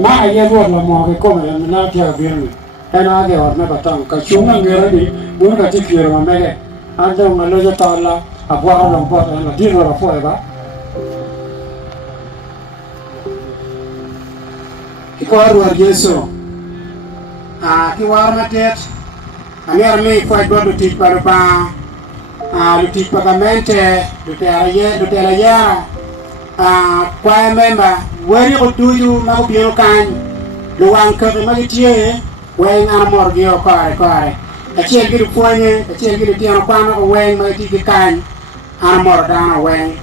ma ye ruột là mò cái con này nó theo biếng cái nó cái hoạt nó bắt tăng cái chúng nó người đi muốn cái chiếc kia mà mấy cái anh trong mà lấy cho tao là à qua lòng bọt là đi rồi là phải ba cái qua ruột Yesu cái qua mà tết anh em mình phải có được thịt vào ba được pagamente được ya kwa member wari ko tuju ma ko biyo kan do wan ko ma ki tie wen an mor gi o kare a chie gi poine a chie gi tiano kwa ma ko wen ma ti kan an mor da wen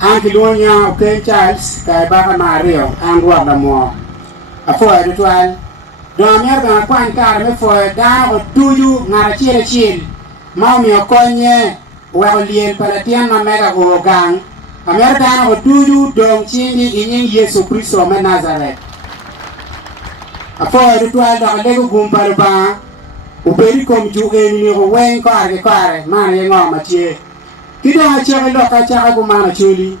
an ki do nya Ken Charles kai ba ka Mario an wa da mo a fo e ritual do mer ga kwa kar me fo da ko tuju ngara chie ma mi o konye wa lien palatian ma mega ko gang Amerika o tuju dong chini inyin Yesu Kristo me Nazareth. Apo ritual da lego gumpal ba uperi kom juge ni ko wen ko are ma ye ngoma tie. Kido ha che lo ka cha ko mana chuli.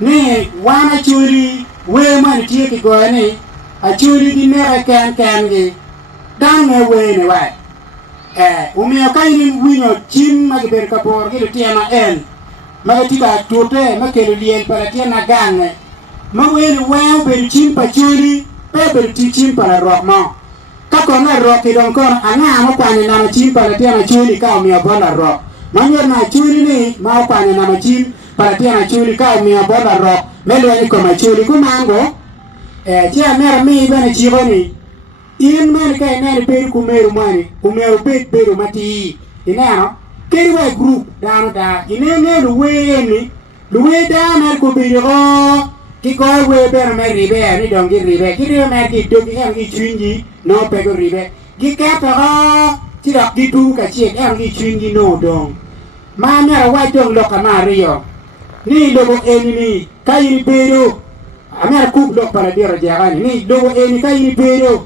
Ni wana chuli we man tie ki go ni a chuli di ne kan gi dan me we ne wa. Umi ka ni winyo chim ma ge ber ka por gi tiana en. Magatika tote makelo lien palatia na gange mawele wao bel chimpa churi pe bel chimpa la rokmo ka kona roki don kon anga mo kwani na chimpa la tia na churi ka mi abola rok manyo na churi ni ma kwani na chim palatia na churi ka mi abola rok melo ni ko ma churi ku mango tia mera mi bana chiboni in man kai na pe ku meru mani ku meru pe peru mati inano kiri we group dano da inene luwe da mer ko biro ki ko we ber mer ribe ni dongi ribe kiri mer ki dongi em ki chunji no pe ko ribe ki ka pa ti da ki tu ka chi em ki chunji no dong ma mer wa dong lo ka Mario ni logo enini kai biro amer ku lo para diro jagani ni logo eni kai biro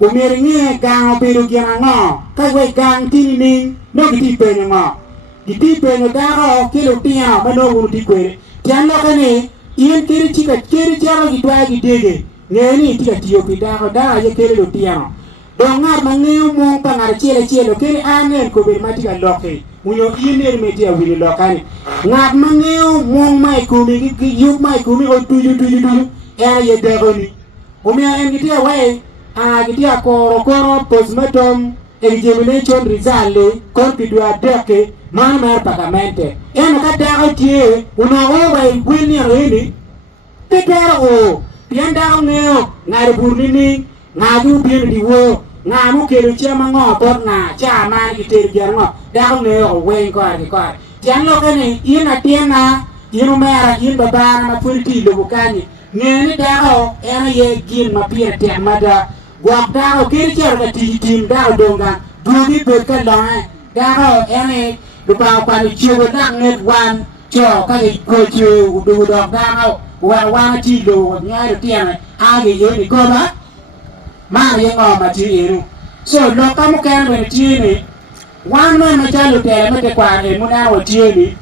o mer nge gang biro gena no kai we gang tinini no ti penyo ma ti penyo daro kilo tia ma no wu ti kwere tian lo kane ien kiri chika kiri jaro gi twa gi dege ngeni ti ka tiyo pi daro da ye kiri lo tia no do ngar ma ngeu mo pa ngar chele kiri anen ko be ma ti ka loke munyo ien me ti a wi lo kane ngar ma ngeu mo mai ko mi gi yu mai ko mi o tuju era ye dego ni o mi en gi ti a wai a gi ti a koro postmortem examination result kon ki dua deke mama pagamente eno ka dago tie uno o wai gwini reni te daro pianda ngeo ngare burnini ngaju bien diwo ngamu kelu chema ngo por na cha ma iter jarno dago ngeo wen ko ari ko tian lo kane ina tiena ino mera in babana ma pulti lo bukani ngeni dago ena ye gin ma pia te mada Guarda che c'era di team da donga duri per calare da ene do pa pa ni chiu da net wan cho ka ko chiu do da wa ti do nya do tiene a ge yo ni ko ba ma ye ngo ma ti eru so lo ka mo kan be ti ni wan ma cha lo te me te kwa e mu na wo ti ni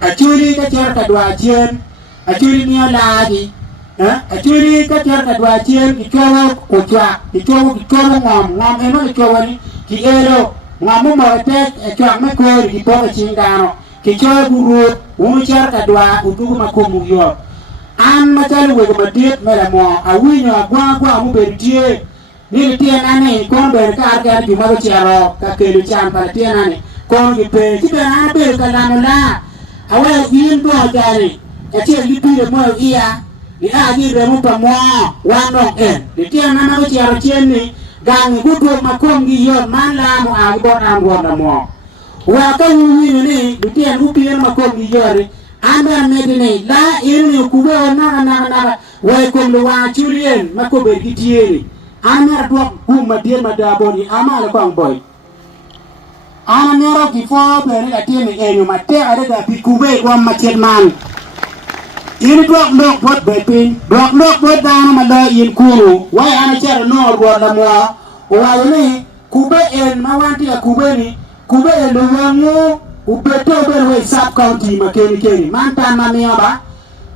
a churi ka cher ka dwa chen a churi ni la di a churi ka cher ka dwa chen ki ko chwa ki ngom e no ki ni ki ero ngom mo te e chwa me ko ki po ka chingano ki cho guru u cher ka dwa u tu ma ko mu yo an ma cha lu ko ma dit me la mo a wi nyo gwa mu be tie ni tie na ni ko be ka ka ju ma ko chero ka ke lu chan pa tie na ni ko ki pe ki be na be ka la no la a we yin do ja ni e che li pi de mo iya ni a ji re mu pa mo wa no en ni tie na na ko chero chen ni gang gu do ma ko ngi yo man la mo a bo am ro na mo wa ka wi ni ni tie u pi ma ko ngi yo ri anda medine la iru ku we na wa ko lu wa churien ma ko be gi tie ana do ku ma die ma da boni ama le ko boy ana nero ki fo be ni ati mi enyu ma te ada da bi ku be wa ma chen man in do no bot be pin do no bot da ma da in ku wa ana cher no ro na mo wa ni ku be en ma wanti ku be ni ku be lo wa mu u be to be we sub county ma keni man ta ma mi ba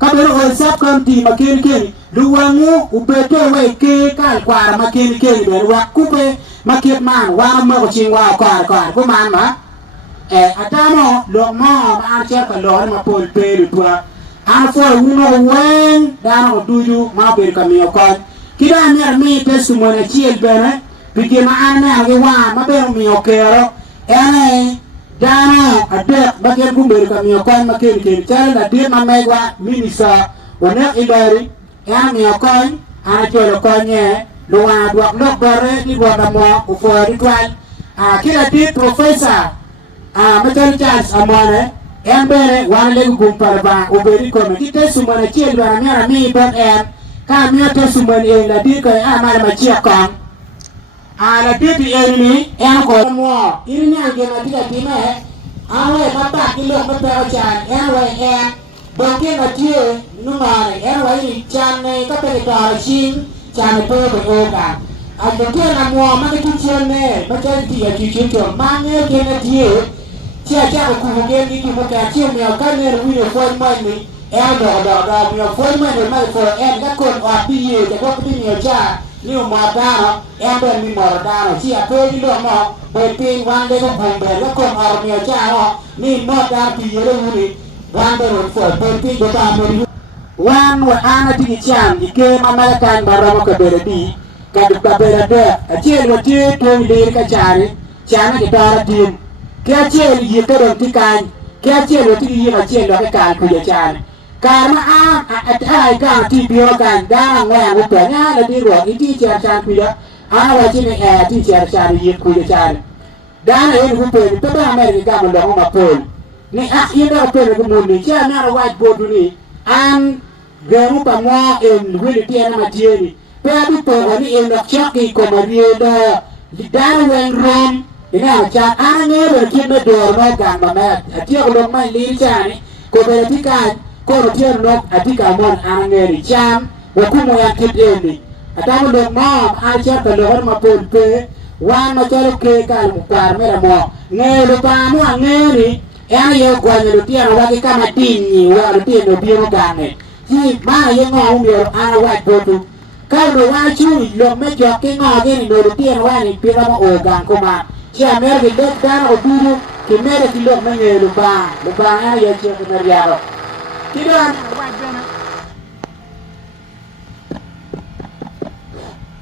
ka be we sub county ma keni luwangu ubeto we ke kal kwar makin ke be wa kupe makit man wa ma ko ching wa kwar ko man ma atamo lo mo an che ko lo ma pol pe lu tua an fo uno wen dan o duju ma be ka mi ko kida mi testimony chiel bene pige ma an na ge wa ma be mi o kero ene dano adek bagen gumbe ka mi ko ma ke chal na de ma me wa minisa ona ilari ya mi ko ana cholo ko nye lo wa dwak lo bare ni wa na mo o fo ri twal kila di professor Machari Charles Amone bere wan le gumpar ba o beri ko mi testimony chiel ba na mi bon ka mi testimony la di ko amara ma chia kan la di enemy ko mo ini ange na di ka time awe papa ki lo pa pa chan we bonke na tie nu ma we ni chan ne ka pe ta shin chan pe pe o ka a bonke na mo ma ki chen ne ma cha ti ya ti chen to ma ne ke na tie chia cha ko ku ge ni ki mo ka chi me ka ne ru ni fo ma ni do mi fo ma ni ma fo ka ko a bi ye ka ko bi ni cha ni ma da be mi mo da chi a pe ni lo mo be pin wan de ko bon be ka ko a mi cha ni mo da bi ye ru ni wan de ro fo be pin do ta mo wan wa ana ti chan ike ma ma kan baramo ka be di ka du ka be de a chi lo ti to ni ka chari chana ki tara tin kia chiel yi ka ron ti kan kia chiel ti yi ma chiel ka kan ku ya chan ka ma ai ka ti bio kan da ngwa wo pe nya la di ro ti cha chan ku ya wa chi ne ti cha chan yi ku ya chan da na yin ku pe to ba me ga mo lo ma pol ni yi da pe ko mo ni cha na white board ni an ga mu pa mo en wi ti na ma ti ni pe abi to ni en da cha ki ko ma ri da da wen rom ina cha ane be kime do no gamba ma atia ko ma li chani ko be tika ko ro tie no atika mon ane ri cham wo ku mo ya kideni atamu do ma a cha ko lo ma pol pe wan ma cha ke ka mu par me mo ne lo pa mo ane ri ya yo ko ne lo tie no wa ke kama tinni wa lo tie no bi no gane ji ma ye ngo mi ana wa botu ka lo wa chu lo me jo ke ngo ke ni lo tie no wa ni pi ma o gang ko ma chia mer ke dek dan o duru ke mer ki lo menye lu ba ya che ko mer ya ki dan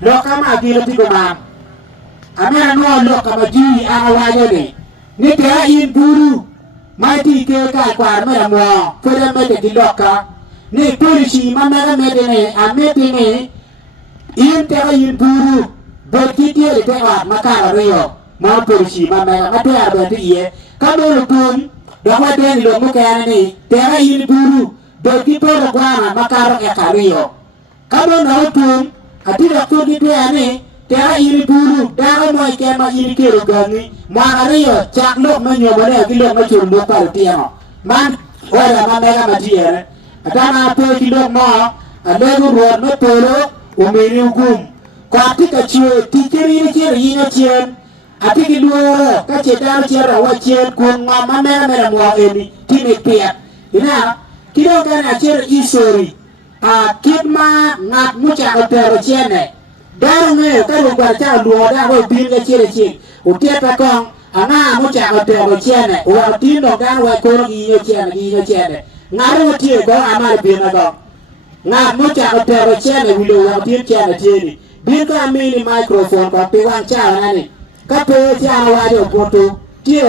lo kama ki lo ti ko ma amera no lo kama ji ana wa yo ni te in duru mai ti ke ka kwa mer mo fere me de lo ka ni polisi ma me me de ne ameti ni in te in duru do ti ti de te wa ma ka ro yo ma polisi ma me ma te arbe ti ye ka do lo tun do wa de lo mo ka ni te ra yin buru do ti to ro gwana ma ka ro e ka rio ka do na tun ati do to di te ani te ra yin buru da ro mo ke ma yin ke ro gani ma rio chak lo ma nyo ma ne ki lo ma chun do pa ti no man ora ma me ga ma ti ye ata na to ki lo mo a le ru ro no to lo o me ni gum kwa ti ka chi ti ti ri yin chen ati ki duoro ka cheta chera wa chen kun ma ma me mo eni ti me pia ina ki do ka na cher isori kitma ngat mucha ko tero chene daru me ka ro gwa cha luo da ko bin ka chere chi o te ta kong ana mucha ko tero chene o ti no ga wa ko gi yo chene ngaru ti ko ama bin na go ngat mucha ko tero chene wi lo wa ti chene chene bin ka mini microphone ko pe wan cha na ni ka pe ti ana wa de poto tie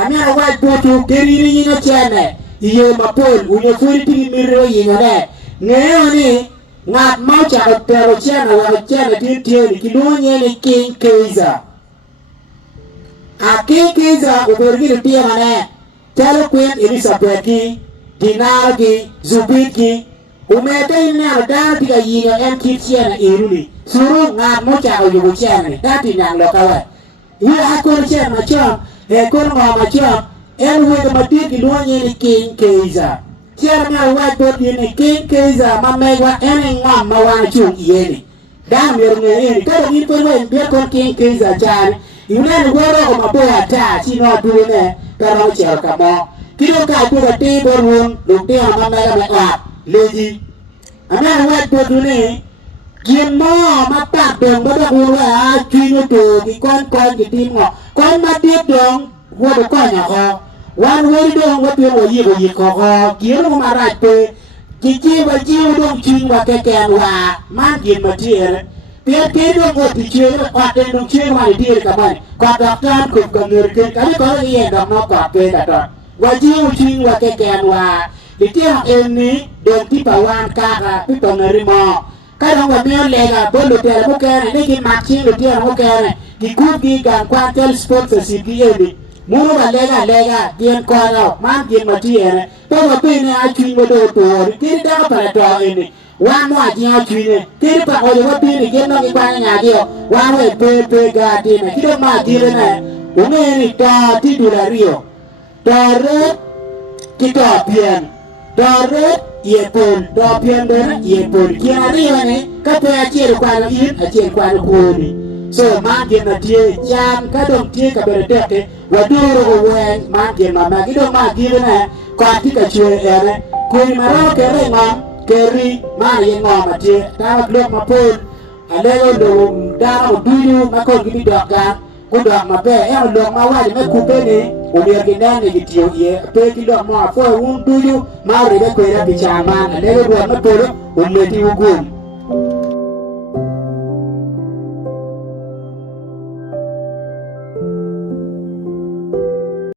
ami ana wa poto keriri ni na chene iye mapol unye furi ti mirro yinga ne ngeo ni ngat ma cha ko pero chene wa chene ti tie ni kilonye ni King Kaiser a King Kaiser o bergi ti mane tell Queen Elizabeth ki Dinar ki Zubit ki umete ina da ti ga yinga en ki chene iruni suru ngat mo cha ko yugo chene da ti nyang lo ka wa ira akor chene ma chom e kor ma ma chom en wo ma ti ki lo ni King Kaiser chene ma wa to ni King Kaiser ma me wa en ngam ma wa chu yeni da mer ne ni ka ni ko wen be ko King Kaiser chan yune ni wo ro ma bo ata chi no du ne ka ro che ka mo ki do ka ko ti bo run lu ti ma me ga me a leji anh em quét bột rồi này kiếm mò mà tạt đường bắt đầu là truy nó từ cái con cái tim ngọ con mà tiếp đường qua được con nhà kho quan quay đường qua tiền của gì kho kiếm nó mà ra về chi và chi đường chuyên và cái kèn và mang kiếm mà chia tiền cái đường của thị trường là quạt lên đường chuyên mà đi cả mày quạt đặc trán cùng cả người kia cái có cái gì đó nó quạt về cả rồi và chi chuyên và cái kèn và thì tiền em ní đường tiếp vào quan cả tiếp vào người mò cái đó là miêu lệ là bớt được tiền là ok này đây cái mặt chiên được tiền là ok này thì cúp đi càng quan tel sponsorship đi đi muốn là lệ tiền qua đâu mang tiền mà chi này tôi mà bên này ai chuyên vào đồ tổ thì cái đó phải là trò này quan mua chi ai chuyên này cái đó phải ở bên này cái nó cái quan nhà kia quan về pe gà tiền này cái đó mà tiền này uống này trò tí đủ là rio trò rớt cái trò tiền trò rớt ye pon do pian do na ye pon kia ri wani ka pe a che kwa no yin a che kwa no ko ni so ma ge na tie jam ka dong tie ka be de ke wa do ro wen ma ge ma ki do ma gi na kwa ti ka che e ne ko ni ma ro ke re ngom ke ri ma ye ngom ma tie ta ma lo ma pon a le lo do da mo du yu ma ko gi do ka ko do ma be e lo ma wa me ku pe ni uliakinane kitio ye pe kilo mo afo un tuyo ma rebe ko era pichama le do ma polo umeti ugum